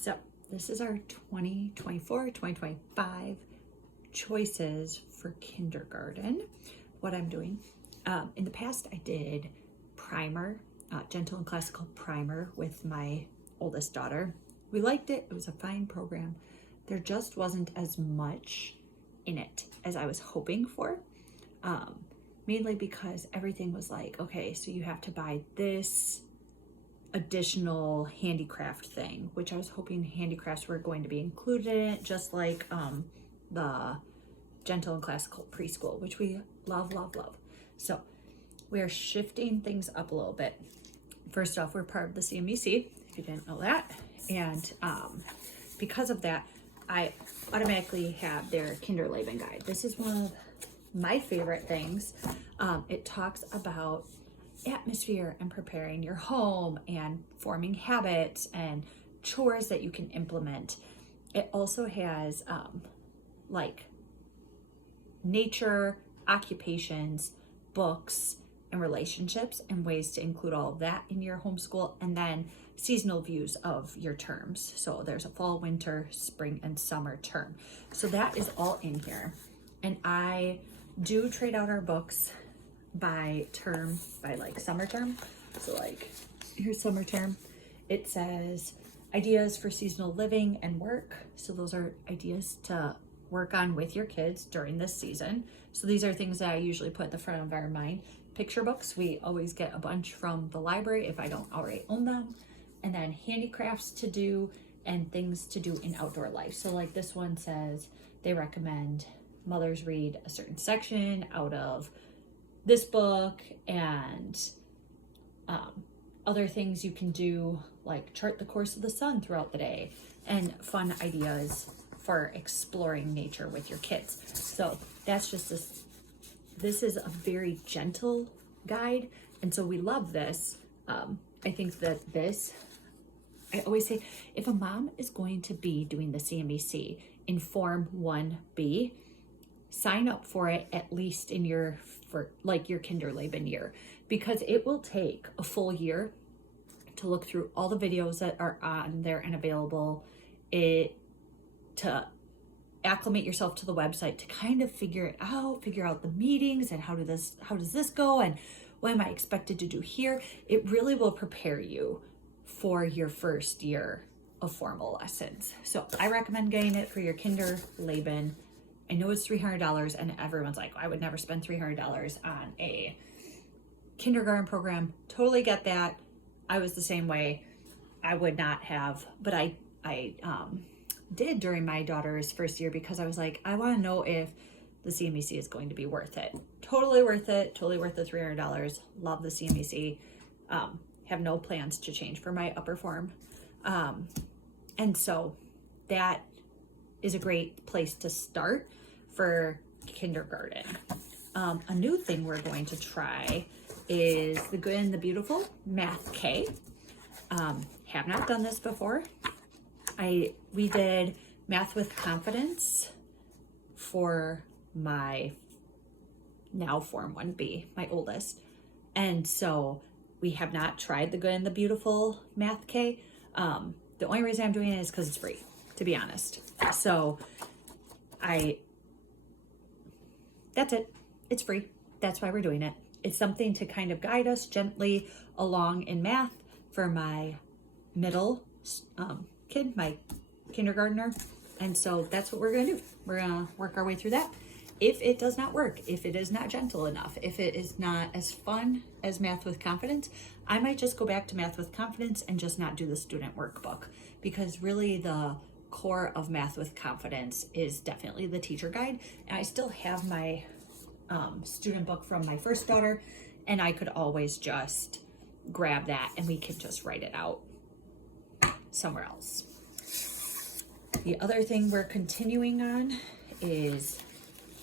So this is our 2024-2025 choices for kindergarten. What I'm doing, in the past I did primer, gentle and classical primer with my oldest daughter. We liked it. It was a fine program. There just wasn't as much in it as I was hoping for, mainly because everything was like, okay, so you have to buy this additional handicraft thing, which I was hoping handicrafts were going to be included in it, just like the gentle and classical preschool, which we love. So we are shifting things up a little bit. First off, we're part of the CMEC, if you didn't know that. And because of that, I automatically have their Kinderleben guide. This is one of my favorite things. It talks about atmosphere and preparing your home and forming habits and chores that you can implement. It also has like nature, occupations, books, and relationships and ways to include all of that in your homeschool, and then seasonal views of your terms. So there's a fall, winter, spring, and summer term. So that is all in here. And I do trade out our books by term, by like summer term. So like here's summer term. It says ideas for seasonal living and work. So those are ideas to work on with your kids during this season. So these are things that I usually put at the front of our mind. Picture books, we always get a bunch from the library if I don't already own them. And then handicrafts to do and things to do in outdoor life. So like this one says they recommend mothers read a certain section out of this book, and other things you can do, like chart the course of the sun throughout the day, and fun ideas for exploring nature with your kids. So that's just this is a very gentle guide, and so we love this. I think that I always say, if a mom is going to be doing the CMEC in Form 1B, sign up for it at least in your Kinderleben year, because it will take a full year to look through all the videos that are on there and available, to acclimate yourself to the website, to kind of figure out the meetings and how does this go and what am I expected to do here. It really will prepare you for your first year of formal lessons. So I recommend getting it for your Kinderleben. I know it's $300 and everyone's like, I would never spend $300 on a kindergarten program. Totally get that. I was the same way. I would not have, but I did during my daughter's first year, because I was like, I want to know if the CMEC is going to be worth it. Totally worth it. Totally worth the $300. Love the CMEC. Have no plans to change for my upper form. And so that is a great place to start for kindergarten. A new thing we're going to try is the Good and the Beautiful Math K. Have not done this before. We did Math with Confidence for my now Form 1B, my oldest. And so we have not tried the Good and the Beautiful Math K. The only reason I'm doing it is because it's free, to be honest. So that's it. It's free. That's why we're doing it. It's something to kind of guide us gently along in math for my middle kid, my kindergartner. And so that's what we're going to do. We're going to work our way through that. If it does not work, if it is not gentle enough, if it is not as fun as Math with Confidence, I might just go back to Math with Confidence and just not do the student workbook, because really the core of Math with Confidence is definitely the teacher guide. And I still have my student book from my first daughter, and I could always just grab that and we could just write it out somewhere else. The other thing we're continuing on is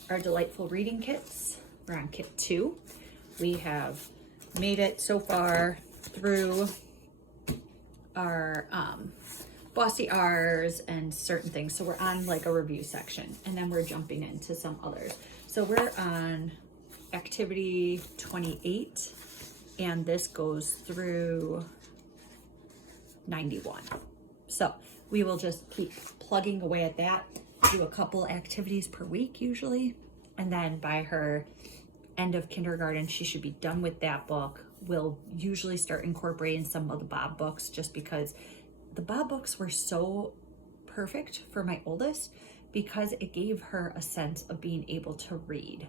our delightful reading kits. We're on kit 2. We have made it so far through our Bossy R's and certain things. So we're on like a review section, and then we're jumping into some others. So we're on activity 28, and this goes through 91. So we will just keep plugging away at that, do a couple activities per week usually, and then by her end of kindergarten, she should be done with that book. We'll usually start incorporating some of the Bob books, just because the Bob books were so perfect for my oldest, because it gave her a sense of being able to read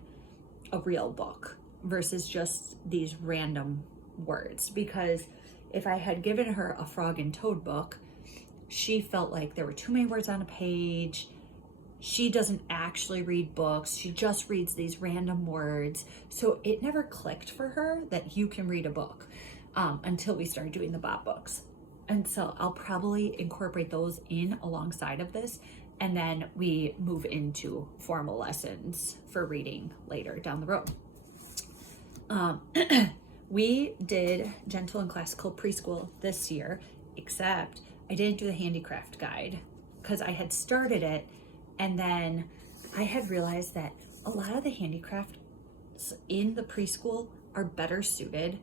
a real book versus just these random words. Because if I had given her a Frog and Toad book, she felt like there were too many words on a page. She doesn't actually read books. She just reads these random words. So it never clicked for her that you can read a book until we started doing the Bob books. And so I'll probably incorporate those in alongside of this. And then we move into formal lessons for reading later down the road. We did Gentle and Classical Preschool this year, except I didn't do the handicraft guide because I had started it, and then I had realized that a lot of the handicrafts in the preschool are better suited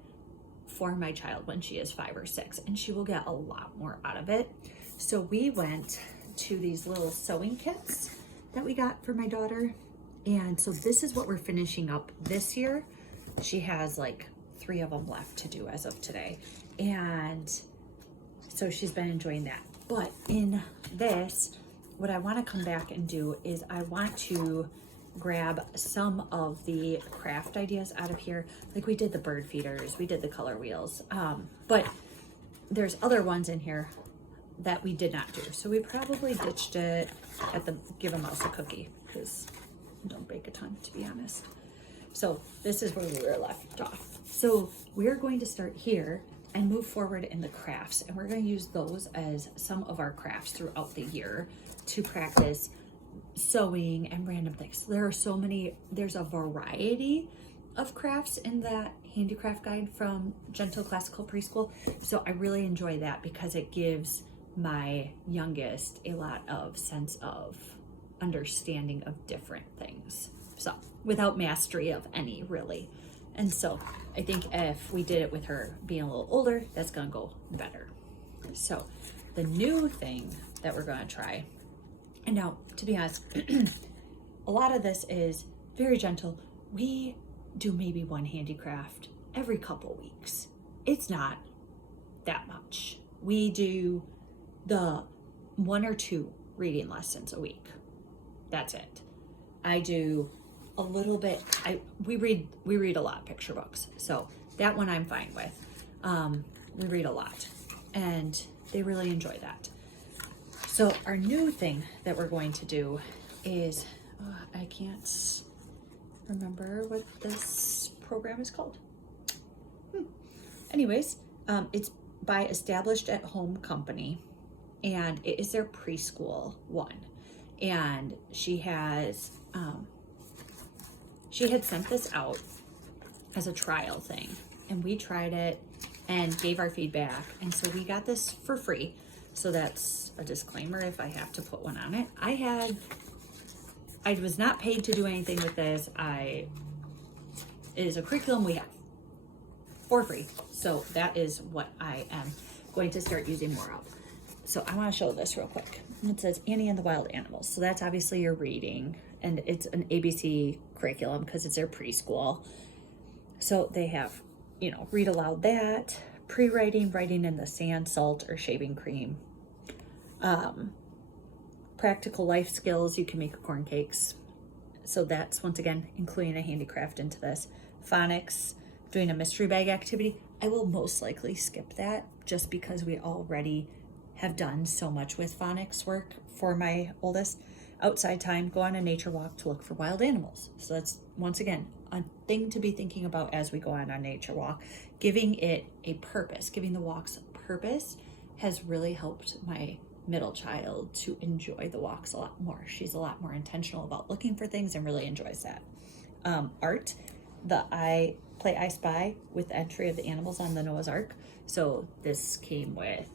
for my child when she is 5 or 6, and she will get a lot more out of it. So we went to these little sewing kits that we got for my daughter, and so this is what we're finishing up this year. She has like 3 of them left to do as of today, and so she's been enjoying that. But in this, what I want to come back and do is I want to grab some of the craft ideas out of here. Like we did the bird feeders, we did the color wheels, but there's other ones in here that we did not do. So we probably ditched it at the Give a Mouse a Cookie, because I don't bake a ton, to be honest. So this is where we were left off. So we're going to start here and move forward in the crafts, and we're going to use those as some of our crafts throughout the year to practice sewing and random things. There are so many, there's a variety of crafts in that handicraft guide from Gentle Classical Preschool. So I really enjoy that because it gives my youngest a lot of sense of understanding of different things. So without mastery of any, really. And so I think if we did it with her being a little older, that's gonna go better. So the new thing that we're gonna try, and now to be honest, a lot of this is very gentle. We do maybe one handicraft every couple weeks. It's not that much. We do the 1 or 2 reading lessons a week. That's it. I do a little bit. We read a lot of picture books, so that one I'm fine with. We read a lot, and they really enjoy that. So our new thing that we're going to do is, I can't remember what this program is called. Anyways, it's by Established at Home Company, and it is their preschool one. And she has, she had sent this out as a trial thing, and we tried it and gave our feedback. And so we got this for free. So that's a disclaimer if I have to put one on it. I was not paid to do anything with this. It is a curriculum we have for free. So that is what I am going to start using more of. So I want to show this real quick. It says Annie and the Wild Animals. So that's obviously your reading, and it's an ABC curriculum because it's their preschool. So they have, read aloud that, pre-writing, writing in the sand, salt, or shaving cream. Practical life skills, you can make corn cakes. So that's, once again, including a handicraft into this. Phonics, doing a mystery bag activity. I will most likely skip that just because we already have done so much with phonics work for my oldest. Outside time, go on a nature walk to look for wild animals. So that's, once again, a thing to be thinking about as we go on a nature walk. Giving it a purpose, giving the walks a purpose has really helped my middle child to enjoy the walks a lot more. She's a lot more intentional about looking for things and really enjoys that. Art, I play I Spy with the entry of the animals on the Noah's Ark. So this came with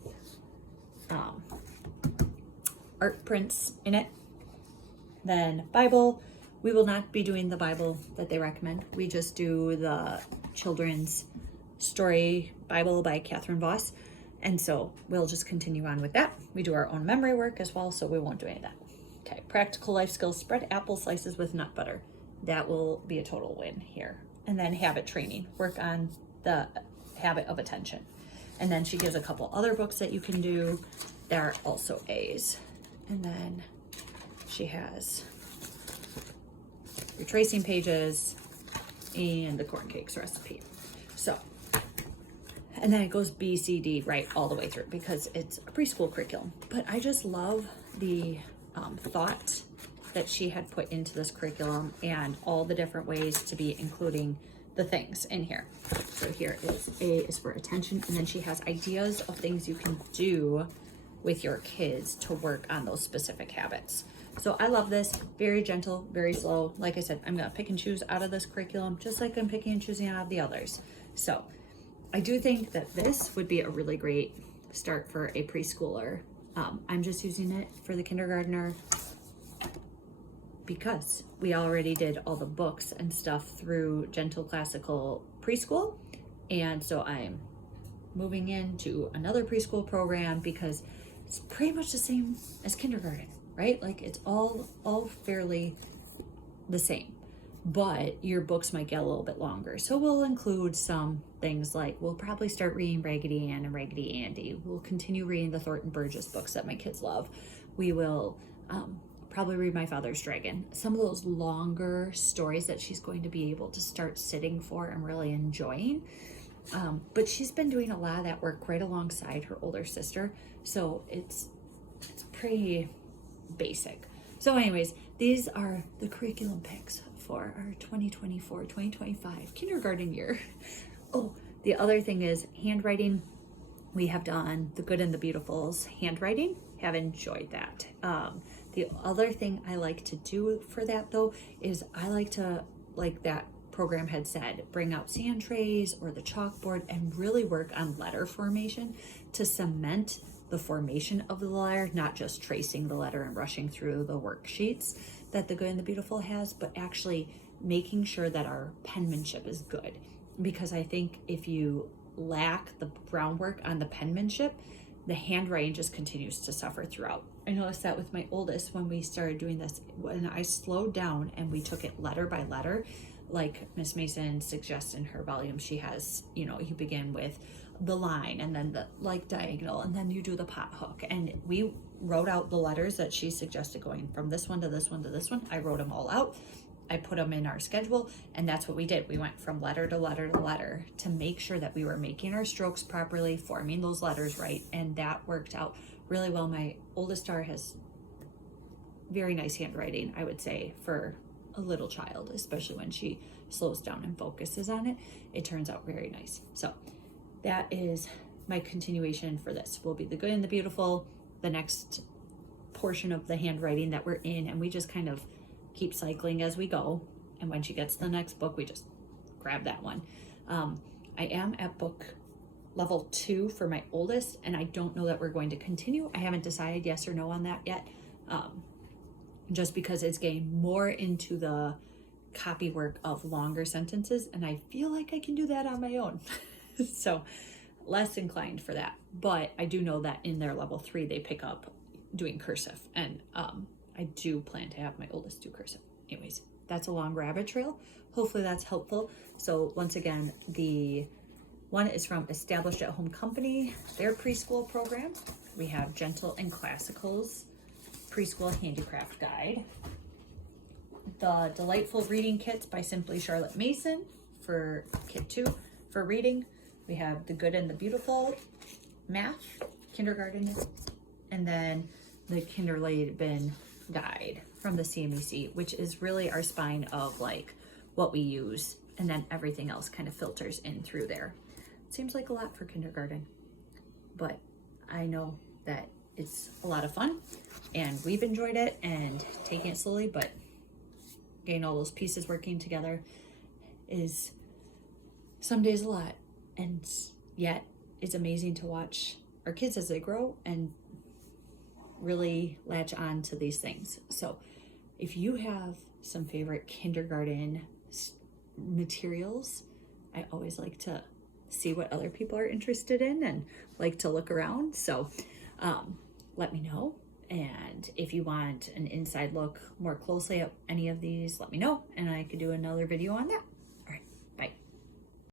art prints in it. Then Bible, we will not be doing the Bible that they recommend. We just do the children's story Bible by Catherine Voss. And so we'll just continue on with that. We do our own memory work as well, so we won't do any of that. Okay, practical life skills, spread apple slices with nut butter. That will be a total win here. And then habit training, work on the habit of attention. And then she gives a couple other books that you can do that are also A's. And then she has your tracing pages and the corn cakes recipe. So, and then it goes B, C, D, right, all the way through because it's a preschool curriculum. But I just love the thought that she had put into this curriculum and all the different ways to be including the things in here. So here is A is for attention, and then she has ideas of things you can do with your kids to work on those specific habits. So I love this, very gentle, very slow. Like I said, I'm gonna pick and choose out of this curriculum, just like I'm picking and choosing out of the others. So I do think that this would be a really great start for a preschooler. I'm just using it for the kindergartner because we already did all the books and stuff through Gentle Classical Preschool. And so I'm moving into another preschool program because it's pretty much the same as kindergarten, right? Like it's all fairly the same, but your books might get a little bit longer. So we'll include some things like we'll probably start reading Raggedy Ann and Raggedy Andy. We'll continue reading the Thornton Burgess books that my kids love. We will probably read My Father's Dragon. Some of those longer stories that she's going to be able to start sitting for and really enjoying. But she's been doing a lot of that work right alongside her older sister. So it's pretty basic. So anyways, these are the curriculum picks for our 2024-2025 kindergarten year. Oh, the other thing is handwriting. We have done The Good and the Beautiful's handwriting. Have enjoyed that. The other thing I like to do for that though is I like to, like that program had said, bring out sand trays or the chalkboard and really work on letter formation to cement the formation of the letter, not just tracing the letter and rushing through the worksheets that The Good and the Beautiful has, but actually making sure that our penmanship is good. Because I think if you lack the groundwork on the penmanship, the handwriting just continues to suffer throughout. I noticed that with my oldest when we started doing this, when I slowed down and we took it letter by letter, like Miss Mason suggests in her volume, she has, you know, you begin with the line and then the like diagonal and then you do the pot hook. And we wrote out the letters that she suggested going from this one to this one to this one. I wrote them all out. I put them in our schedule, and that's what we did. We went from letter to letter to letter to make sure that we were making our strokes properly, forming those letters right, and that worked out really well. My oldest daughter has very nice handwriting, I would say, for a little child, especially when she slows down and focuses on it. It turns out very nice. So that is my continuation for this. Will be The Good and the Beautiful, the next portion of the handwriting that we're in, and we just kind of keep cycling as we go, and when she gets the next book we just grab that one. I am at book level 2 for my oldest, and I don't know that we're going to continue. I haven't decided yes or no on that yet, just because it's getting more into the copy work of longer sentences, and I feel like I can do that on my own. So less inclined for that, but I do know that in their level 3 they pick up doing cursive, and I do plan to have my oldest do cursive. Anyways, that's a long rabbit trail. Hopefully that's helpful. So once again, the one is from Established at Home Company, their preschool program. We have Gentle and Classical's Preschool Handicraft Guide. The Delightful Reading Kits by Simply Charlotte Mason for Kit 2 for reading. We have The Good and the Beautiful Math, Kindergarten, and then the Kindergarten Guide from the CMEC, which is really our spine of like what we use, and then everything else kind of filters in through there. It seems like a lot for kindergarten, but I know that it's a lot of fun and we've enjoyed it and taking it slowly, but getting all those pieces working together is some days a lot, and yet it's amazing to watch our kids as they grow and really latch on to these things. So if you have some favorite kindergarten materials, I always like to see what other people are interested in and like to look around. So let me know. And if you want an inside look more closely at any of these, let me know, and I could do another video on that.